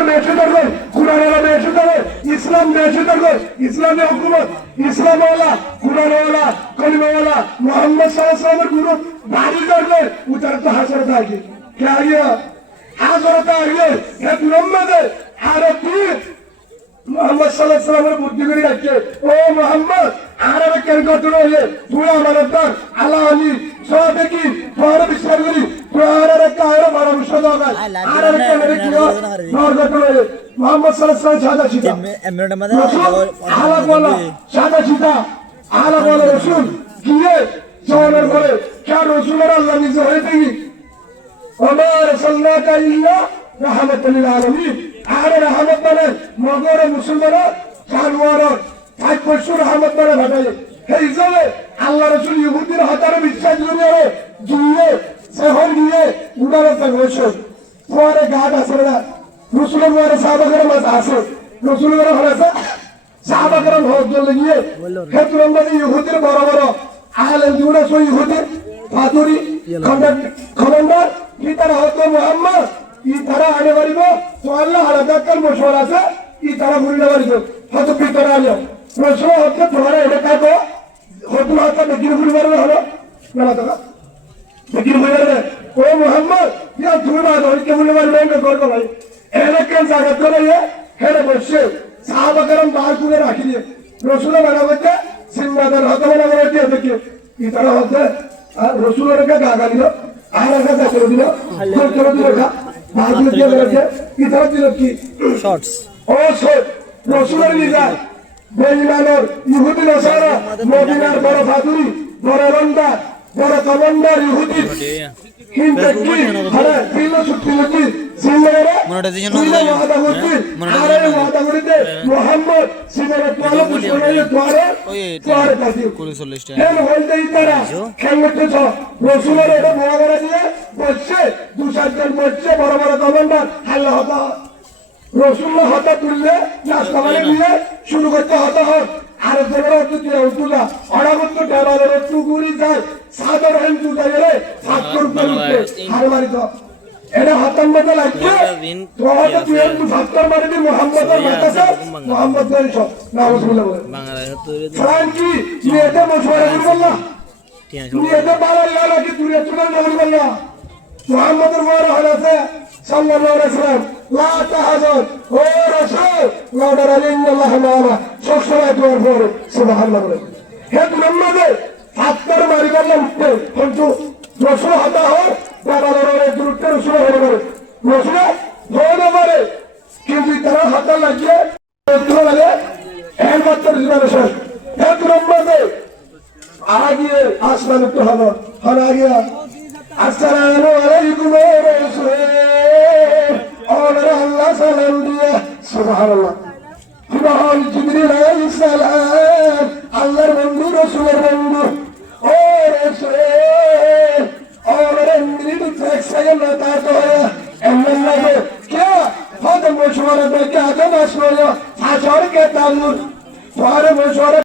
আল্লাহর মেশিদার গো কুরআনের মেশিদার ইসলাম মেশিদার গো ইসলামী হুকুমত ইসলামওয়ালা কুরআনওয়ালা কলিমাওয়ালা মুহাম্মদ সাল্লাল্লাহু আলাইহি ওয়াসাল্লামের গুরু বাড়ি করবে উতার তো হাসর থাকে কে আইয়া হাসর থাকে হে মুহাম্মদ আরবি মোহাম্মদ সাল্লাল্লাহু আলাইহি ওয়াসাল্লামের বুদ্ধি করে রাখছে ও মোহাম্মদ আরবে কেন কত রয়ে তুই আমার দর আল্লাহ আলী সবে কি বড় বিশ্বাস করি তুই আরবে কায়রো বড় বিশ্বাস হবে আরবে কেন রে কি বড় কত রয়ে মোহাম্মদ সাল্লাল্লাহু আলাইহি ওয়াসাল্লাম সাদা সিধা এমনটা মানে আলা বলা সাদা সিধা আলা বলা রাসূল গিয়ে জওয়ানের বলে কে রাসূলের আল্লাহ নিজে হয়ে থাকি ওমা রাসূলনাকা ইল্লা রাহমাতাল লিল আলামিন আর রহমত মানে মগর মুসলমান জানোয়ার সাত বছর রহমত মানে ঘটাইলে সেই হিসাবে আল্লাহ রসুল ইহুদির হাতারে বিশ্বাস করিয়ে জিয়ে সেহর গিয়ে উড়ারে থাকবে পরে ঘাট আছে না রসুলের পরে সাহাবাগের মাছ আছে রসুলের হলেছে সাহাবাগের ভোট জলে গিয়ে হে তুরন্দাজ ইহুদির বড় বড় আহলে জুড়ে সই ইহুদির ফাতুরি খবরদার কি তারা হতো মোহাম্মদ ই তারা আনে বাড়িব তো আল্লাহ আলাদাকাল মশওয়ার আছে ই তারা ঘুরিয়ে বাড়িব হয়তো ভিতরে আলো প্রশ্ন হচ্ছে তোমার এটা কাকো হতো হাতে বেকির ঘুরি বাড়বে হলো না তো বেকির ঘুরি বাড়বে ও মোহাম্মদ ইয়া তুমি না ধরে কে বলে বাড়বে না করবো ভাই এলাকার জায়গা করে হেরে বসে সাহাবাকেরাম বার করে রাখি দিয়ে রসুলের বাড়া বলতে সিংবাদের হতে বলা বলে দিয়ে দেখি ই তারা হতে আর রসুলের কে গা গালিল আর একটা যা করে দিল করে দিল বাজু দিয়ে বেরোচ্ছে কি তারা দিল কি শর্টস ও শর্ট রসুলের নিজার বেঈমানের ইহুদি নাসারা মদিনার বড় ফাতুরি বড় রন্দা বড় কমান্ডার ইহুদি কিন্তু কি আরে ফিলোসফি সিলেরে মনিটাইজেশন ওয়াদা করতে আরে ওয়াদা করতে মোহাম্মদ সিলেরে তোয়ালে পুষ্পনে তোয়ারে কাটি 40 টা কেন বলতে ইতারা খেলতে ছ রসুলের এটা বড় বড় দিয়ে বসছে দু চারজন বসছে বড় বড় কমান্ডার আল্লাহ হতা রসুল্লাহ হতা তুললে নাস্তা মানে দিয়ে শুরু করতে হতা হোক আর তোমরা একটু তুলা অর্ডার করতে টেবালের একটু গুড়ি যায় সাদর হেন তু যাইলে সাত করতে হার মারি তো এটা হাতার মধ্যে লাগছে তো হয়তো তুই একটু ভাত্তর মারি দি মোহাম্মদের মাথাতে মোহাম্মদের সব নাউজুবিল্লাহ বলে সালাম কি নিয়েতে মশওয়ারা করবেন না নিয়েতে বালা লাগা কি তুই একটু না করবেন না মোহাম্মদের ওয়ারা হলাছে সাল্লাল্লাহু আলাইহি ওয়াসাল্লাম লা তাহাজান ও রাসূল লা দারালিল্লাহ মা'না সবসময় দোয়া করে সুবহানাল্লাহ বলে হে মুহাম্মদে হাতর মারি করলাম কিন্তু রাসূল হতা হয় বাবারে দুরুতে রাসূল হয়ে গেল রাসূল ধরে মারে কিন্তু তারা হাত লাগিয়ে ধরে লাগে এর মাত্র জীবন শেষ হে মুহাম্মদে আগে আসমান তো হলো হলো আগে আসসালামু আলাইকুম ওয়া রাসূল আল্লাহ সালাম দিয়ে সুবহানাল্লাহ ফিরআউন জিবরিল আলাইহিস সালাম আল্লাহর বন্ধু রাসূলের বন্ধু ও রাসূল और मिनट तक सही ना था तो एमन लगे क्या बहुत मशवरा दे के आगे ना सुनो साचौर के तालुक तुम्हारे मशवरा